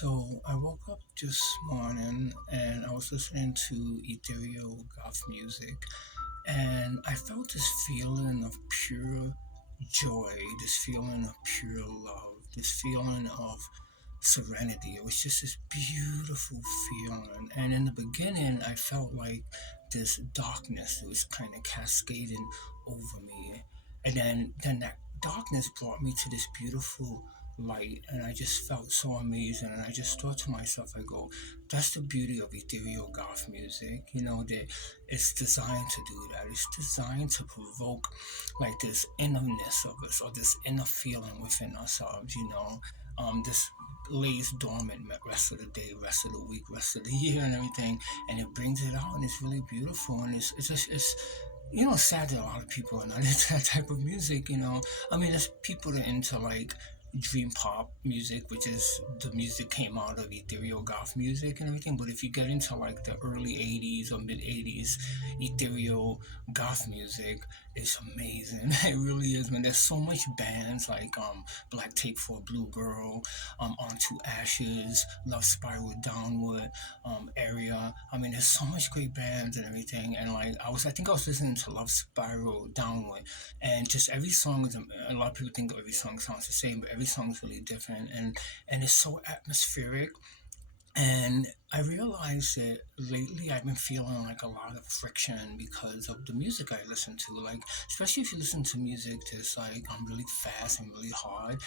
So I woke up this morning and I was listening to Etherial Goth music, and I felt this feeling of pure joy, this feeling of pure love, this feeling of serenity. It was just this beautiful feeling. And in the beginning, I felt like this darkness that was kind of cascading over me. And then that darkness brought me to this beautiful light, and I just felt so amazing. And I just thought to myself, I go, that's the beauty of ethereal goth music, that it's designed to do that. It's designed to provoke like this innerness of us, or this inner feeling within ourselves, this lays dormant rest of the day, rest of the week, rest of the year, and everything, and it brings it out, and it's really beautiful, and it's just it's sad that a lot of people are not into that type of music. I mean, there's people that are into like dream pop music, which is the music came out of ethereal goth music and everything. But if you get into like the early 80s or mid 80s ethereal goth music, it's amazing. It really is, man. There's so much bands like Black Tape for a Blue Girl, Onto Ashes, Love Spiral Downward, Area. I mean, there's so much great bands and everything. And like I think I was listening to Love Spiral Downward, and just every song is a lot of people think every song sounds the same, but every song is really different, and it's so atmospheric. And I realized that lately I've been feeling like a lot of friction because of the music I listen to. Like, especially if you listen to music that's like really fast and really hard,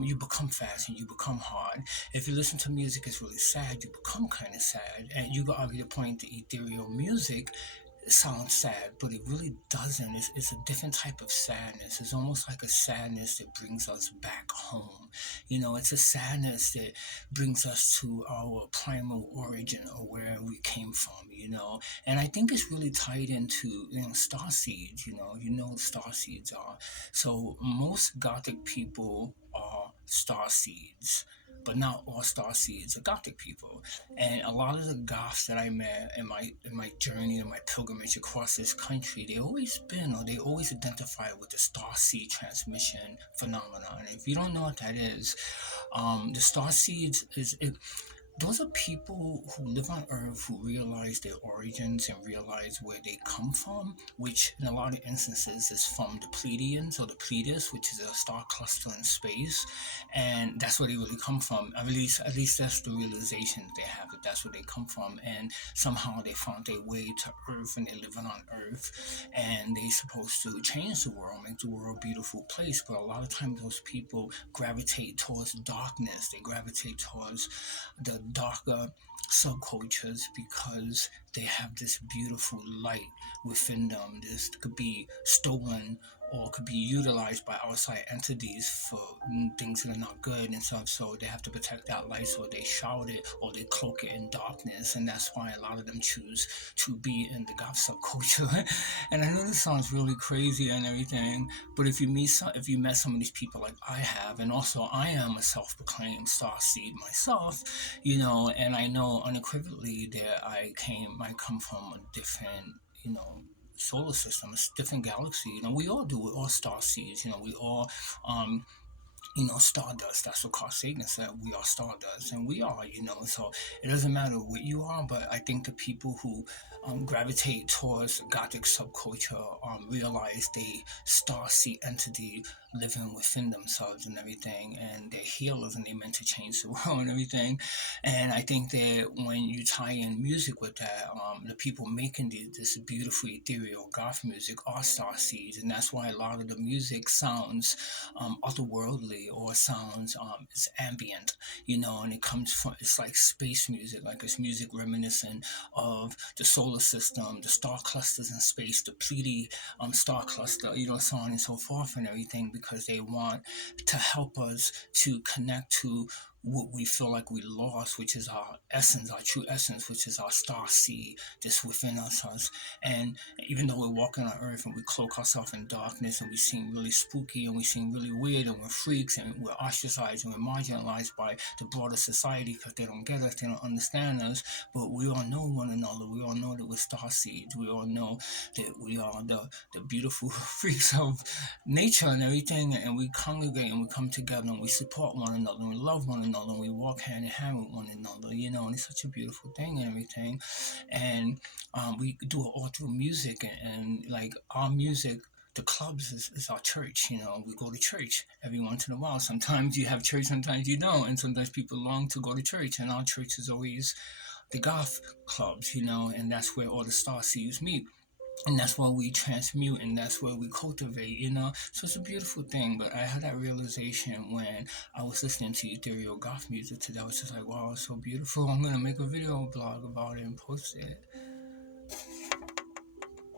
you become fast and you become hard. If you listen to music that's really sad, you become kind of sad. And you could argue the point that ethereal music sounds sad, but it really doesn't. It's a different type of sadness. It's almost like a sadness that brings us back home. It's a sadness that brings us to our primal origin, or where we came from. And I think it's really tied into star seeds. What star seeds are. So most Gothic people are star seeds, but not all star seeds are Gothic people. And a lot of the Goths that I met in my journey, in my pilgrimage across this country, they always identify with the star seed transmission phenomenon. And if you don't know what that is, the star seeds is it, those are people who live on Earth, who realize their origins and realize where they come from, which in a lot of instances is from the Pleiadians or the Pleiades, which is a star cluster in space, and that's where they really come from. At least that's the realization that they have, that that's where they come from, and somehow they found their way to Earth, and they're living on Earth, and they're supposed to change the world, make the world a beautiful place. But a lot of times, those people gravitate towards darkness. They gravitate towards the darker subcultures because they have this beautiful light within them. This could be stolen or could be utilized by outside entities for things that are not good and stuff. So they have to protect that light, so they shroud it or they cloak it in darkness. And that's why a lot of them choose to be in the goth subculture. And I know this sounds really crazy and everything, but if you met some of these people like I have, and also I am a self-proclaimed star seed myself, and I know unequivocally that I come from a different, solar system, a different galaxy. We all do. We're all star seeds. We all, stardust. That's what Carl Sagan said. We are stardust, and we are. So it doesn't matter what you are, but I think the people who gravitate towards Gothic subculture realize they starseed entity living within themselves and everything, and they're healers and they're meant to change the world and everything. And I think that when you tie in music with that, the people making this beautiful ethereal goth music are star seeds, and that's why a lot of the music sounds otherworldly, or sounds it's ambient, and it's like space music, like it's music reminiscent of the solar system, the star clusters in space, the Pleiades star cluster, so on and so forth and everything, because they want to help us to connect to what we feel like we lost, which is our essence, our true essence, which is our star seed just within us. And even though we're walking on earth and we cloak ourselves in darkness and we seem really spooky and we seem really weird and we're freaks and we're ostracized and we're marginalized by the broader society because they don't get us, they don't understand us, but we all know one another. We all know that we're star seeds. We all know that we are the beautiful freaks of nature and everything, and we congregate and we come together and we support one another and we love one another another, and we walk hand in hand with one another, and it's such a beautiful thing and everything. And we do it all through music, and like our music, the clubs is our church. We go to church every once in a while. Sometimes you have church, sometimes you don't, and sometimes people long to go to church. And our church is always the Goth clubs, and that's where all the Starseeds meet. And that's where we transmute, and that's where we cultivate. So it's a beautiful thing. But I had that realization when I was listening to Ethereal Goth music today. I was just like, wow, it's so beautiful. I'm gonna make a video blog about it and post it.